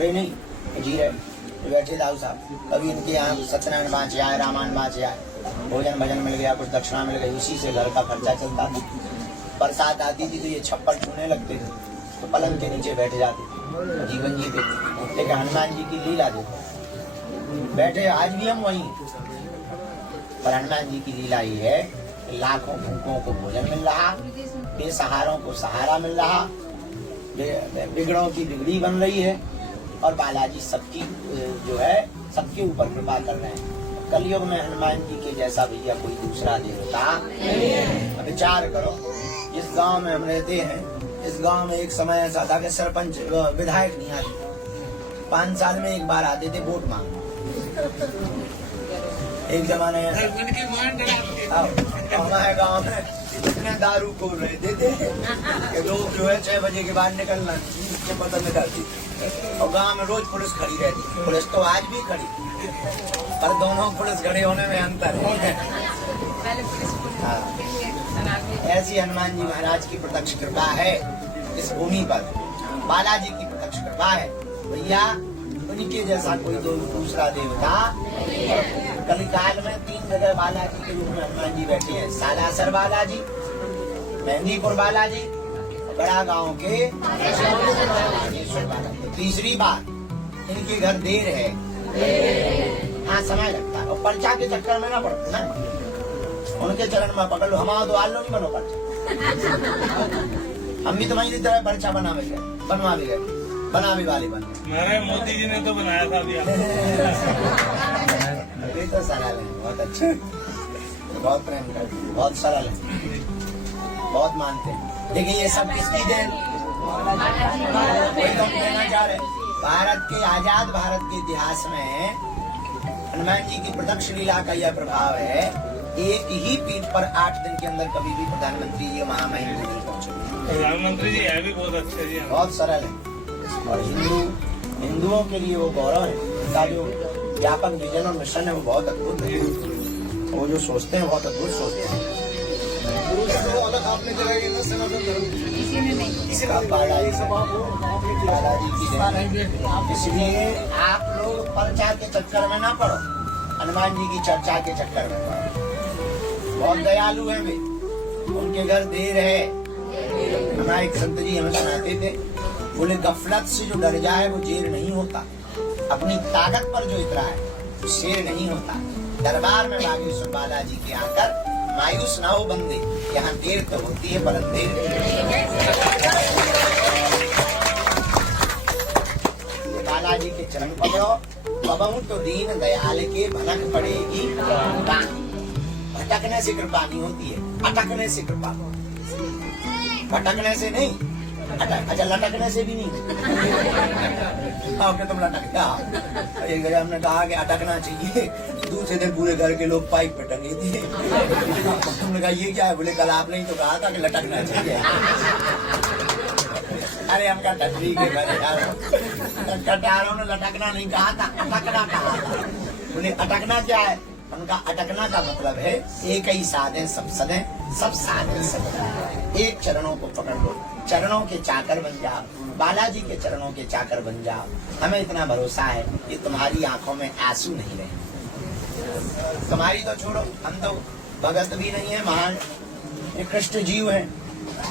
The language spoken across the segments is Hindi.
मुकरे नहीं, जी रहे बैठे दाऊ साहब। कभी इनके यहाँ सत्यनारायण बाँचे आए, रामायण बाँचे आए, भोजन भजन मिल गया, कुछ दक्षिणा मिल गई, उसी से घर का खर्चा चलता था। बरसात आती थी तो ये छप्पर छूने लगते थे, तो पलंग के नीचे बैठ जाते, जीवन जीते। लेकिन हनुमान जी की लीला देखो, बैठे आज भी हम वहीं, पर हनुमान जी की लीला ये है कि लाखों भूखों को भोजन मिल रहा, बेसहारों को सहारा मिल रहा, बिगड़ों की बिगड़ी बन रही है, और बालाजी सबकी जो है सबके ऊपर कृपा कर रहे हैं। कलयुग में हनुमान जी के जैसा भैया कोई दूसरा देवता नहीं। विचार करो, जिस गांव में हम रहते हैं, इस गांव में एक समय ऐसा था कि सरपंच विधायक नहीं आते, 5 साल में एक बार आते थे वोट मांगने। एक जमाने हमारे गाँव में इतने दारू को रहते थे कि लोग जो है 6 बजे के बाद निकलना पता नहीं करती, और गांव में रोज पुलिस खड़ी रहती। पुलिस तो आज भी खड़ी, पर दोनों पुलिस खड़े होने में अंतर है। ऐसी हनुमान जी महाराज की प्रत्यक्ष कृपा है इस भूमि पर, बालाजी की प्रत्यक्ष कृपा है भैया, उनके जैसा कोई दूसरा देवता। कलिकाल में 3 जगह बालाजी के रूप में हनुमान जी बैठे हैं, सालासर बालाजी, मेहंदीपुर बालाजी, बड़ा गांव के बालाजी। तीसरी बात, इनके घर देर है, हाँ समय लगता है, और पर्चा के चक्कर में ना पड़ते ना, उनके चरण में पकड़ लो, हमारा तो आलो नहीं बनो पर्चा। हम भी तुम्हारी तरह पर्चा बनवा भी गए, बना भी वाले बन। मोदी जी ने तो बनाया था अभी। अभी तो सरल है, बहुत अच्छे, बहुत प्रेम करते, बहुत सरल है, बहुत मानते हैं। देखिए ये सब किसकी देन, कोई तो कहना चाह रहे, भारत के आजाद भारत के इतिहास में हनुमान जी की प्रत्यक्ष लीला का यह प्रभाव है। एक ही पीठ पर 8 दिन के अंदर कभी भी प्रधानमंत्री जी महामहिम नहीं पहुंचे। प्रधानमंत्री जी है भी बहुत अच्छे जी, बहुत सरल है, और हिंदुओं के लिए वो गौरव है। उनका जो व्यापक विजन और मिशन है वो बहुत अद्भुत है, वो जो सोचते हैं बहुत अद्भुत सोचते हैं। इसलिए आप लोग पर्चा के चक्कर में ना पड़ो, हनुमान जी की चर्चा के चक्कर में पड़ो। बहुत दयालु है वे, उनके घर देर है। हमारे एक संत जी हमें सुनाते थे, बोले गफलत से जो डर जाए वो जेर नहीं होता, अपनी ताकत पर जो इतरा है शेर नहीं होता। दरबार में बागेश्वर बालाजी के आकर मायूस ना हो बंदे, यहाँ देर तो होती है पर अंधेर बालाजी के चरण पकड़ो, बबहू तो दीन दयाल के भनक पड़ेगी। भटकने से कृपा नहीं होती है, अटकने से कृपा, भटकने से नहीं, अच्छा लटकने से भी नहीं। आपने तुम लटक गया, एक जगह हमने कहा कि अटकना चाहिए, दूसरे दिन पूरे घर के लोग पाइप पे टंगे थे। तुमने कहा ये क्या है, बोले कल आपने ही तो कहा था कि लटकना चाहिए। अरे हम क्या टटरी के कटारों ने लटकना नहीं कहा था, अटकना कहा था। बोले अटकना क्या है, उनका अटकना का मतलब है एक ही साधे सब सदे, सब साधे सब एक चरणों को पकड़ लो, चरणों के चाकर बन जाओ, बालाजी के चरणों के चाकर बन जाओ। हमें इतना भरोसा है कि तुम्हारी आंखों में आंसू नहीं रहे। तुम्हारी तो छोड़ो, हम तो भगत भी नहीं है, महान निकृष्ट जीव है,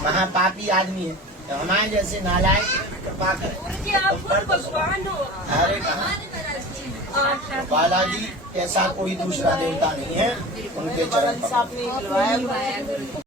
महापापी आदमी है, तो हमारे जैसे नालायक कृपा करें। अरे कहाँ बालाजी ऐसा कोई दूसरा देवता नहीं है, उनके चरण